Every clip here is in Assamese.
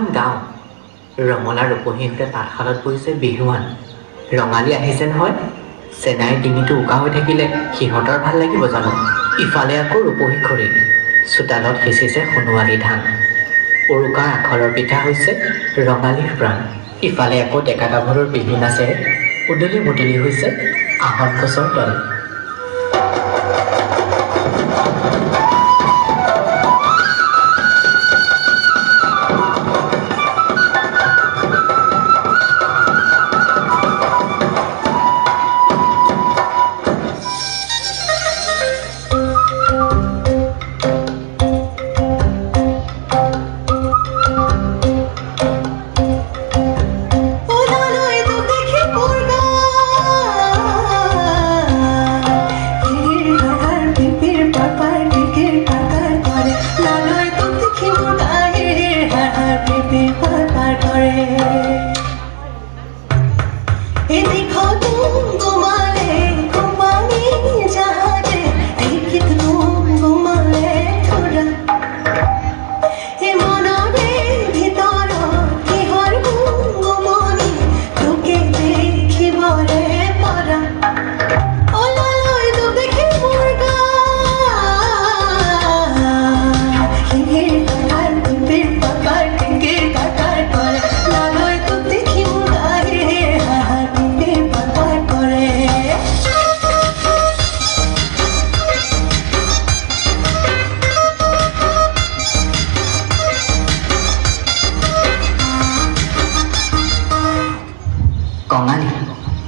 এখন গাঁও ৰমলা ৰূপহীনতে তাঁতশালত বহিছে বিহুৱান ৰঙালী আহিছে নহয় চেনাইৰ ডিঙিটো উকা হৈ থাকিলে সিহঁতৰ ভাল লাগিব জানো ইফালে আকৌ ৰূপহী খৰি চোতালত সিঁচিছে সোণোৱালী ধান উৰুকাৰ আখলৰ পিঠা হৈছে ৰঙালীৰ প্ৰাণ ইফালে আকৌ ডেকা গাভৰুৰ বিহু নাচেৰে উদলি মুদলি হৈছে আহঁত গছৰ তল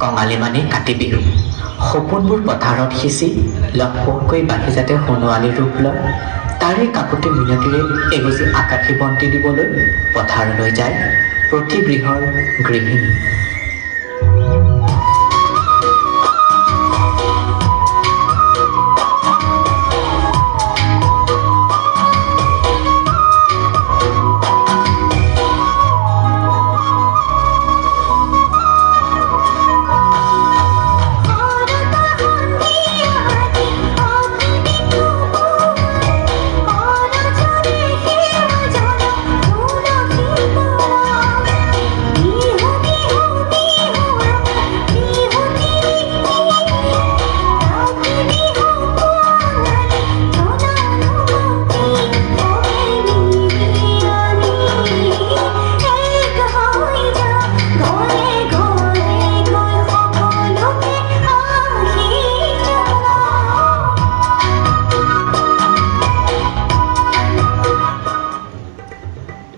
কঙালী মানে কাতি বিহু সপোনবোৰ পথাৰত সিঁচি লহপহকৈ বাঢ়ি যাতে সোণোৱালী ৰূপ লয় তাৰে কাকতি মিনতিৰে এগছি আকাশী বন্তি দিবলৈ পথাৰলৈ যায় প্ৰতি গৃহৰ গৃহিণী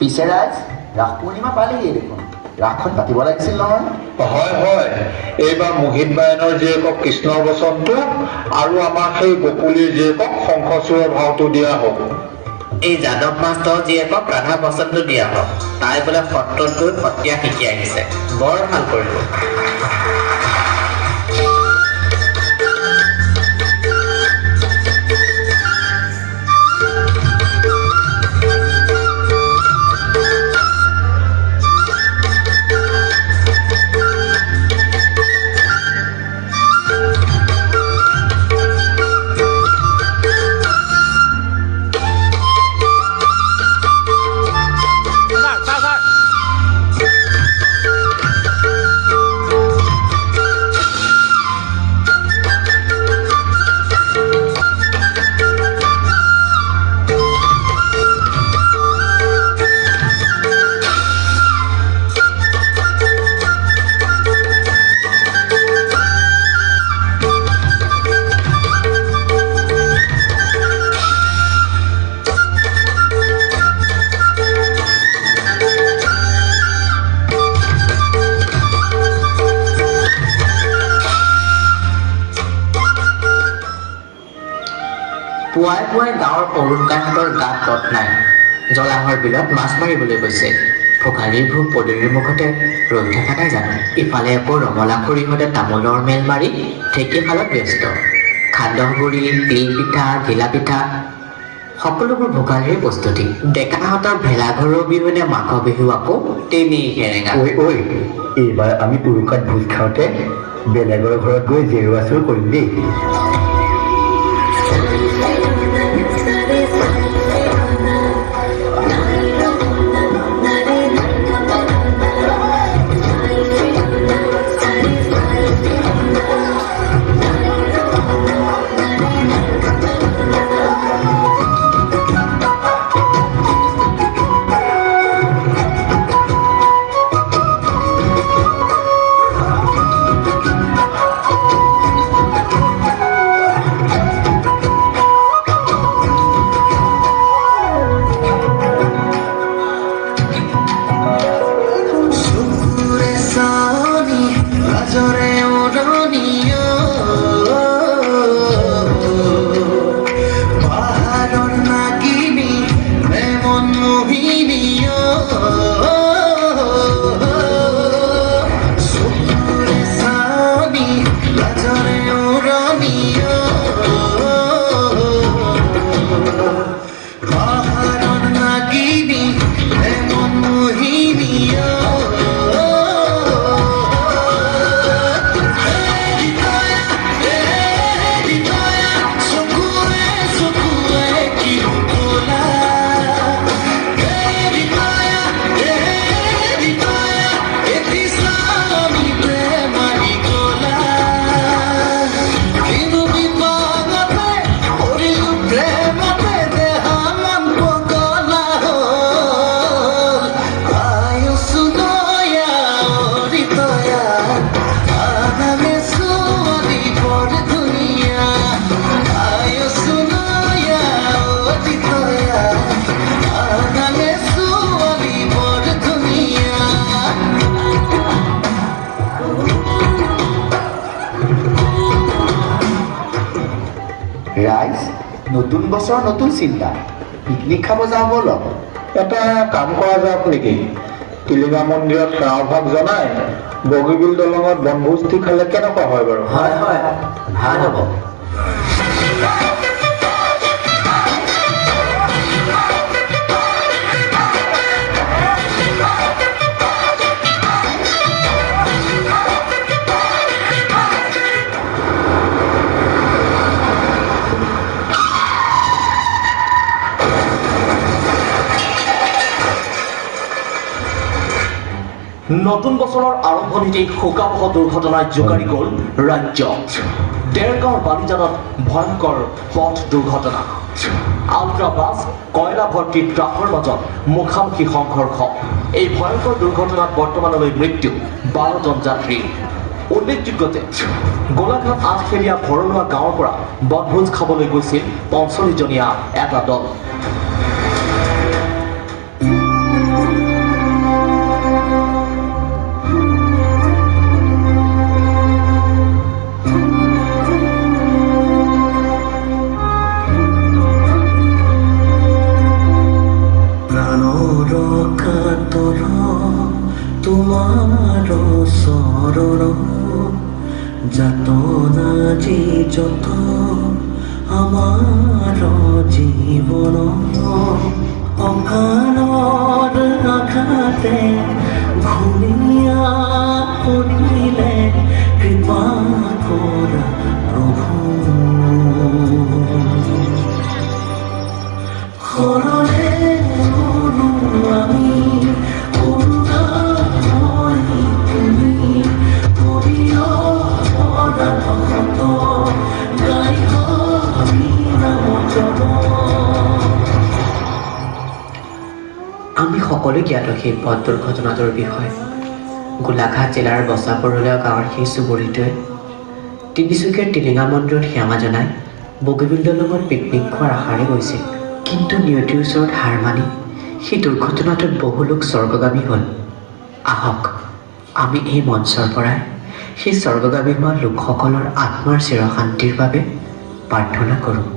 পিছে ৰাজ ৰাস পূৰ্ণিমা পালেহি দেখোন ৰাসখন পাতিব লাগিছিল নহয় হয় এইবাৰ মোহিত বায়নৰ জীয়েকক কৃষ্ণ বচনটো আৰু আমাৰ সেই গকুলীৰ জীয়েকক শংখচূড়ৰ ভাওটো দিয়া হওক এই যাদৱ মাষ্টৰ জীয়েকক ৰাধা বচনটো দিয়া হওক তাই বোলে সত্ৰত গৈ সত্ৰীয়া শিকি আহিছে বৰ ভাল কৰিব পুৱাই পুৱাই গাঁৱৰ অৰুণকাহঁতৰ গাত তত নাই জলাহৰ বিলত মাছ মাৰিবলৈ গৈছে ভোগালীৰ ভোগ পদূলিৰ মুখতে ৰৈ থকা নাই জানো ইফালে আকৌ ৰমলা খুৰীহঁতে তামোলৰ মেল মাৰি ঢেঁকীশালত ব্যস্ত খান্দহগুৰি তিল পিঠা ঘিলা পিঠা সকলোবোৰ ভোগালীৰ প্ৰস্তুতি ডেকাহঁতৰ ভেলাঘৰৰ বিহুনে মাঘ বিহু আকৌ তেনেই হেৰেঙা ঐ এইবাৰ আমি উৰুকাত ভোজ খাওঁতে বেলেগৰ ঘৰত গৈ জেৰুৱা চুৰ কৰিম দেই ৰাইজ, নতুন বছৰ নতুন চিন্তা, পিকনিক খাব যাওঁ ব'লক। এটা কাম কৰা যাওক নেকি? টিলিঙা মন্দিৰত সেৱাভাগ জনাই বগীবিল দলঙত বনভোজটি খালে কেনেকুৱা হয় বাৰু? হয় হয়, ভাল হ'ব। নতুন বছৰৰ আৰম্ভণিতেই শোকাবহ দুৰ্ঘটনাই জোকাৰি গ'ল ৰাজ্য। ডেৰগাঁৱৰ বালিজানত ভয়ংকৰ পথ দুৰ্ঘটনা। আল্ট্ৰা বাছ কয়লা ভৰ্তি ট্ৰাকৰ মাজত মুখামুখি সংঘৰ্ষ। এই ভয়ংকৰ দুৰ্ঘটনাত বৰ্তমানলৈ মৃত্যু 12জন যাত্ৰী। উল্লেখযোগ্য যে গোলাঘাট আঠখেলীয়া ভৰলুৱা গাঁৱৰ পৰা বনভোজ খাবলৈ গৈছিল 45জনীয়া এটা দল। তোমাৰ সৰল যাতনা যে যত আমাৰ জীবন অকালৰ আঘাতে ঘূৰিয়া কৰিলে কৃপা কৰা প্ৰভু সৰলে আমি আমি সকলোৱে জ্ঞাত সেই পথ দুৰ্ঘটনাটোৰ বিষয়ে। গোলাঘাট জিলাৰ বছাপৰলীয়া গাঁৱৰ সেই চুবুৰীটোৱে তিনিচুকীয়াৰ টিলিঙা মন্দিৰত সেৱা জনাই বগীবিল দলঙত পিকনিক খোৱাৰ আশাৰে গৈছিল। কিন্তু নিয়তিৰ ওচৰত হাৰ মানি সেই দুৰ্ঘটনাটোত বহু লোক স্বৰ্গগামী হ'ল। আহক আমি এই মঞ্চৰ পৰাই সেই স্বৰ্গগামী হোৱা লোকসকলৰ আত্মাৰ চিৰশান্তিৰ বাবে প্ৰাৰ্থনা কৰোঁ।